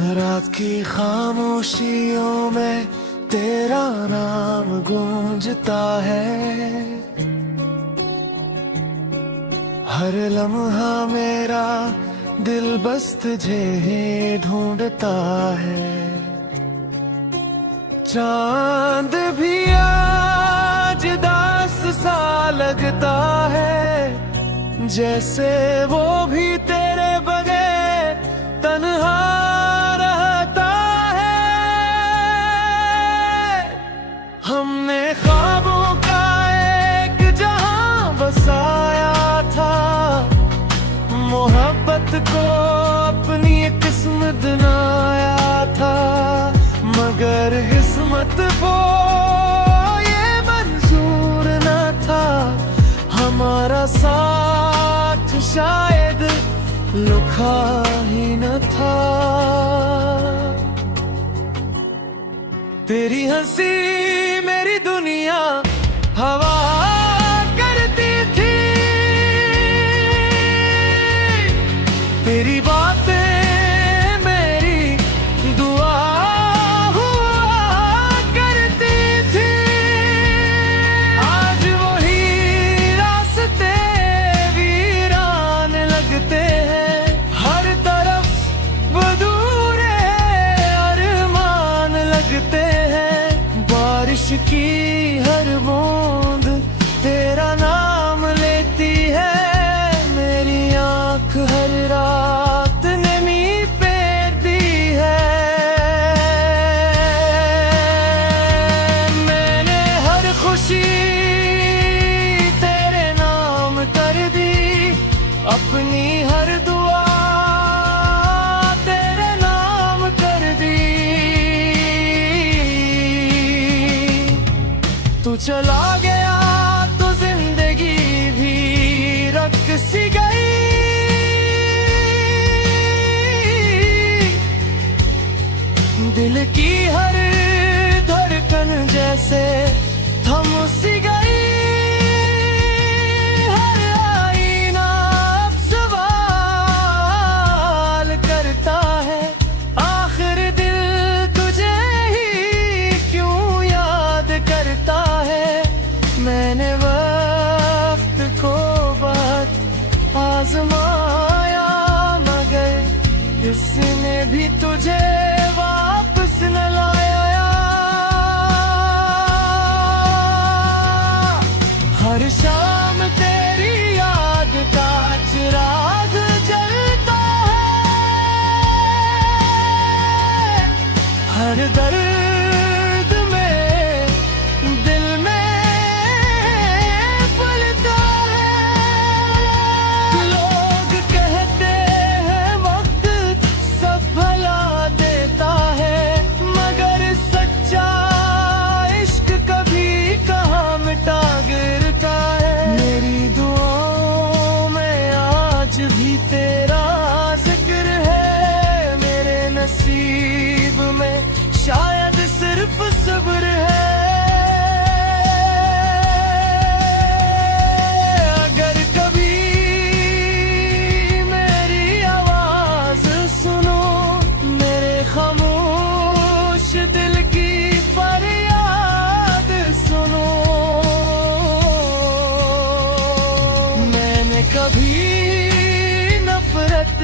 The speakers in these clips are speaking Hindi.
रात की खामोशियों में तेरा नाम गूंजता है। हर लम्हा मेरा दिल बस तुझे ही ढूंढता है। चांद भी आज दास सा लगता है, जैसे वो भी तेरे बगैर तन्हा रहता है। हमने ख्वाबों का एक जहां बसाया था, मोहब्बत को अपनी किस्मत बनाया था, मगर किस्मत को ये मंजूर न था। हमारा साथ शायद लिखा ही न था। तेरी हंसी मेरी दुनिया हवा करती थी, तेरी बातें मेरी दुआ हुआ करती थी। आज वही रास्ते वीरान लगते हैं, हर तरफ अधूरे अरमान लगते हैं। बारिश की हर बूंद तेरा नाम लेती है, मेरी आंख हर रात नमी फेरती है। मैंने हर खुशी तेरे नाम कर दी, अपनी हर दुआ तेरे नाम कर दी। तू चला गया तो जिंदगी भी रख सी गई। दिल की हर धड़कन जैसे थम सी गई। हर आईना अब सवाल करता है, आखिर दिल तुझे ही क्यों याद करता है। मैंने वक्त को बहुत आजमाया, मगर इसने भी तुझे वापस न लाया। हर शाम तेरी याद का चिराग जलता है, हर दर्द में दिल में पलता है। लोग कहते हैं वक्त सब भला देता है, मगर सच्चा इश्क कभी कहाँ मिटा गिरता है। मेरी दुआओं में आज भी तेरा जिक्र है, मेरे नसीब में शायद सिर्फ सब्र है। अगर कभी मेरी आवाज सुनो, मेरे खामोश दिल की फरियाद सुनो। मैंने कभी नफरत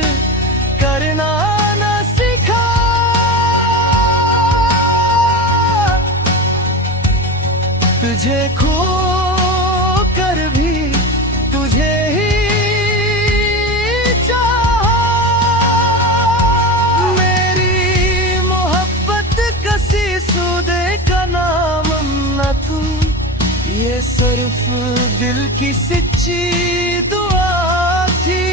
करना न सीखा, तुझे खो कर भी तुझे ही चाहा। मेरी मोहब्बत कसी सूदे का नाम न तुम, ये सिर्फ दिल की सच्ची दुआ थी।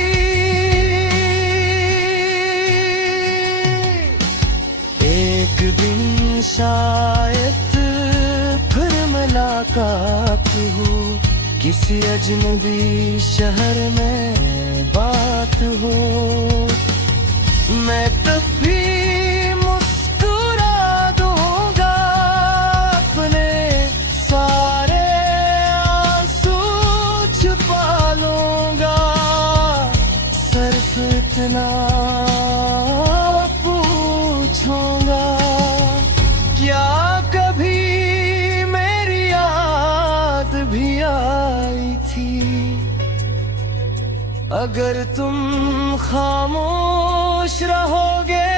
एक दिन शायद फिर मुलाकात हो, किसी अजनबी शहर में बात हो। मैं तब भी मुस्कुरा दूंगा, अपने सारे आंसू छुपा लूंगा। सिर्फ इतना पूछ अगर तुम खामोश रहोगे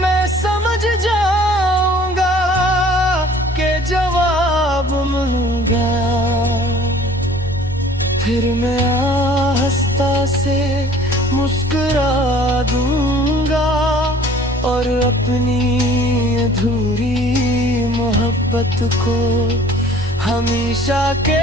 मैं समझ जाऊंगा कि जवाब मिल गया। फिर मैं आहिस्ता से मुस्कुरा दूंगा और अपनी अधूरी मोहब्बत को हमेशा के